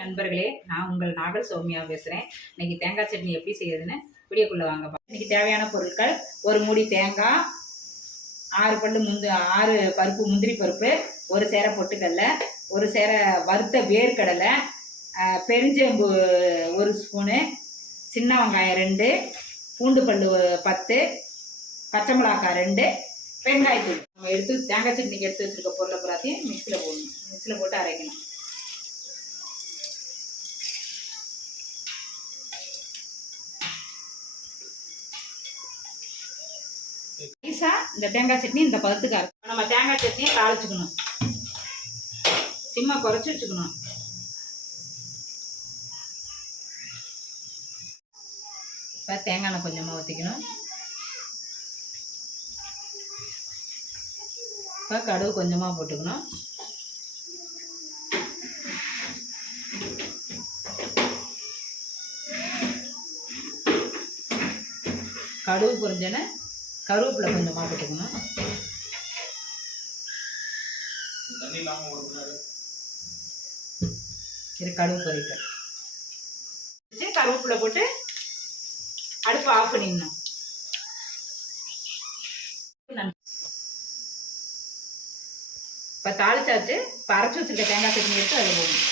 நண்பர்களே, நான் உங்கள் நாகல் சௌமியா பேசுகிறேன். இன்னைக்கு தேங்காய் சட்னி எப்படி செய்யுதுன்னு வீடியோக்குள்ளே வாங்க. இன்னைக்கு தேவையான பொருட்கள்: ஒரு மூடி தேங்காய், 6 பருப்பு, முந்திரி பருப்பு, ஒரு சேரை பொட்டுக்கடலை, ஒரு சேரை வறுத்த வேர்க்கடலை, பெருஞ்சேம்பு 1 ஸ்பூனு, சின்ன வெங்காயம் 2, பூண்டு பல் 10, பச்சை மிளகாய் 2, வெங்காயத்தூள். நம்ம தேங்காய் சட்னிக்கு எடுத்து வச்சுருக்க பொருளை பூராத்தையும் மிக்சியில் போடணும். மிக்சியில் போட்டு அரைக்கணும். இந்த தேங்காய் சட்னி இந்த பதத்துக்கு நம்ம தேங்காய் சட்னியை தாளிச்சுக்கணும். சிம்மை குறைச்சி வச்சுக்கணும். இப்போ தேங்காய் எண்ணெய் கொஞ்சமாக ஊற்றிக்கணும். இப்போ கடுகு கொஞ்சமாக போட்டுக்கணும். கடுகு பொரிஞ்சோன்னே கருவேப்பிலை கொஞ்சமாக போட்டுக்கணும். இது கடுகு பொரிட்டோம். கருவேப்பிலை போட்டு அடுப்பு ஆஃப் பண்ணிடணும். இப்போ தாளிச்சாச்சு. இப்போ அரைச்சி வச்சுருக்க தேங்காய் சட்னி எடுத்து அதில் போடணும்.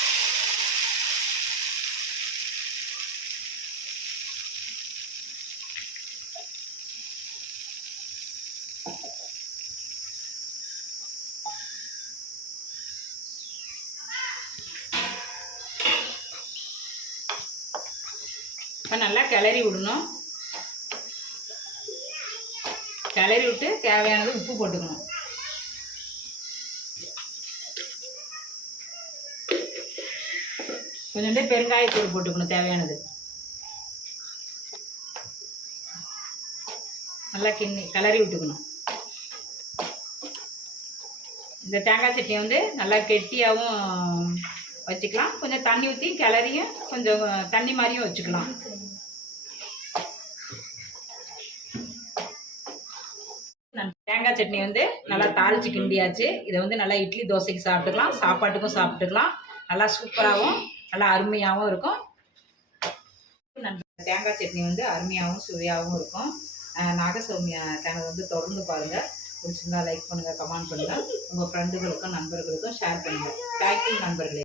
இப்போ நல்லா கிளறி விடணும். கிளறி விட்டு தேவையானது உப்பு போட்டுக்கணும். கொஞ்சோண்டு பெருங்காயத்தூள் போட்டுக்கணும் தேவையானது. நல்லா கிளறி விட்டுக்கணும். இந்த தேங்காய் சட்னியை நல்லா கெட்டியாகவும் வச்சுக்கலாம். கொஞ்சம் தண்ணி ஊற்றி கிளறியும் கொஞ்சம் தண்ணி மாதிரியும் வச்சுக்கலாம். தேங்காய் சட்னி நல்லா தாளிச்சு கிண்டியாச்சு. இதை நல்லா இட்லி தோசைக்கு சாப்பிட்டுக்கலாம், சாப்பாட்டுக்கும் சாப்பிட்டுக்கலாம். நல்லா சூப்பராகவும் நல்லா அருமையாகவும் இருக்கும். தேங்காய் சட்னி அருமையாகவும் சுவையாகவும் இருக்கும். நாகசௌமியா சேனல் தொடர்ந்து பாருங்கள். பிடிச்சிருந்தா லைக் பண்ணுங்கள், கமெண்ட் பண்ணுங்கள். உங்கள் ஃப்ரெண்டுகளுக்கும் நண்பர்களுக்கும் ஷேர் பண்ணுங்கள். தேங்க்யூ நண்பர்களே.